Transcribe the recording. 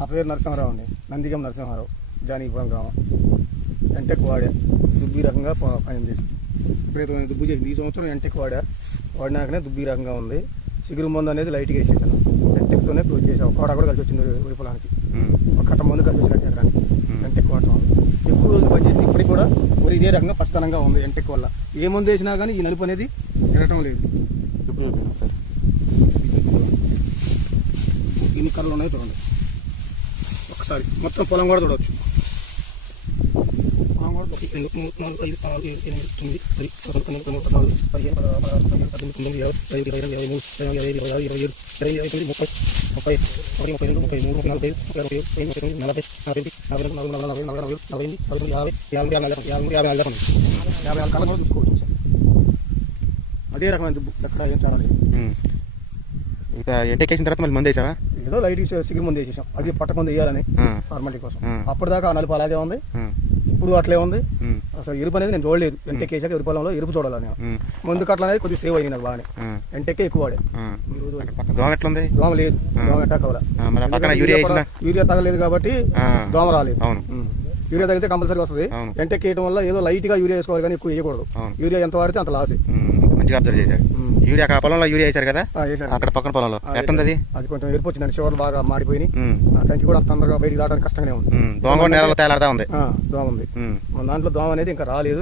ఆ పేరు నరసింహారావు అండి, నందిగం నరసింహారావు, జానీపురం గ్రామం. ఎంటెక్ వాడా, దుబ్బి రకంగా పని చేసి విపరీతమైన దుబ్బు చేసింది. ఈ సంవత్సరం ఎంటెక్ వాడినాకనే దుబ్బి రకంగా ఉంది. చిగురు మందు అనేది లైట్గా వేసేసాను. ఎంటెక్తోనే క్లోజ్ చేసాను. కోడ కూడా కలిసి వచ్చింది వరి పొలానికి, ఒక కట్ట మందు కలిసి వచ్చినట్టు ఎకరానికి ఎంటెక్ వాడటం వల్ల. ఎక్కువ రోజులు పనిచేసింది. ఇప్పటికి కూడా వరి ఇదే రకంగా పచ్చదనంగా ఉంది ఎంటెక్ వల్ల. ఏ మందు వేసినా కానీ ఈ నలుపు అనేది తిరగటం లేదు. ఎన్ని కర్రలు ఉన్నాయో చూడండి ఒకసారి. మొత్తం పొలం కూడా చూడవచ్చు. పొలం కూడా 1 2 3 4 5 6 7 8 9 10 11 12 13 14 15 16 17 18 19 20 21 22 23 24 25 26 27 28 29 30 31 32 33 34 35 40 40 50 కళ్ళ కూడా చూసుకోవచ్చు. అదే రకమైన దుబ్బు, ఎక్కడ ఏం తేడా లేదు. ఇంకా ఎంటెక్ వేసిన తర్వాత మళ్ళీ మందు వేసావా? ఏదో లైట్ సిగిరి ముందు వేసేసాం, అది పట్ట ముందు వేయాలని ఫార్మాలిటీ కోసం. అప్పటిదాకా ఆ నలుపు అలాగే ఉంది, ఇప్పుడు అట్లే ఉంది. అసలు ఎరుపు అనేది నేను చూడలేదు. ఎంటెక్ వేసాక ఎరుపు పొలంలో ఎరుపు చూడాలి నేను. ముందు కట్ల అనేది కొద్దిగా సేవ్ అయింది నాకు బాగానే. ఎంటెక్కే ఎక్కువ వాడే. దోమ ఎట్లా ఉంది? దోమ లేదు, దోమ ఎట్టా కావాలా. యూరియా తగలేదు కాబట్టి దోమ రాలేదు. యూరియా తగిలితే కంపల్సరీ వస్తుంది. ఎంటెక్ వేయడం వల్ల ఏదో లైట్ గా యూరియా వేసుకోవాలి కానీ ఎక్కువ వేయకూడదు. యూరియా ఎంత వాడితే అంత లాస్. మంచిగా అబ్జర్వ్ చేశారు. యూరియా ఆ పొలంలో యూరియా వేశారు కదా, అక్కడ పక్కన పొలంలో ఎట్టుంది? అది కొంచెం ఎరుపు వచ్చిందండి, చివర్లు బాగా మాడిపోయి కంకి కూడా తొందరగా బయటికి రావడానికి కష్టంగానే ఉంది. దోమ కూడా నేలలో తేలాడుతా ఉంది. దోమ ఉంది, దాంట్లో దోమ అనేది ఇంకా రాలేదు.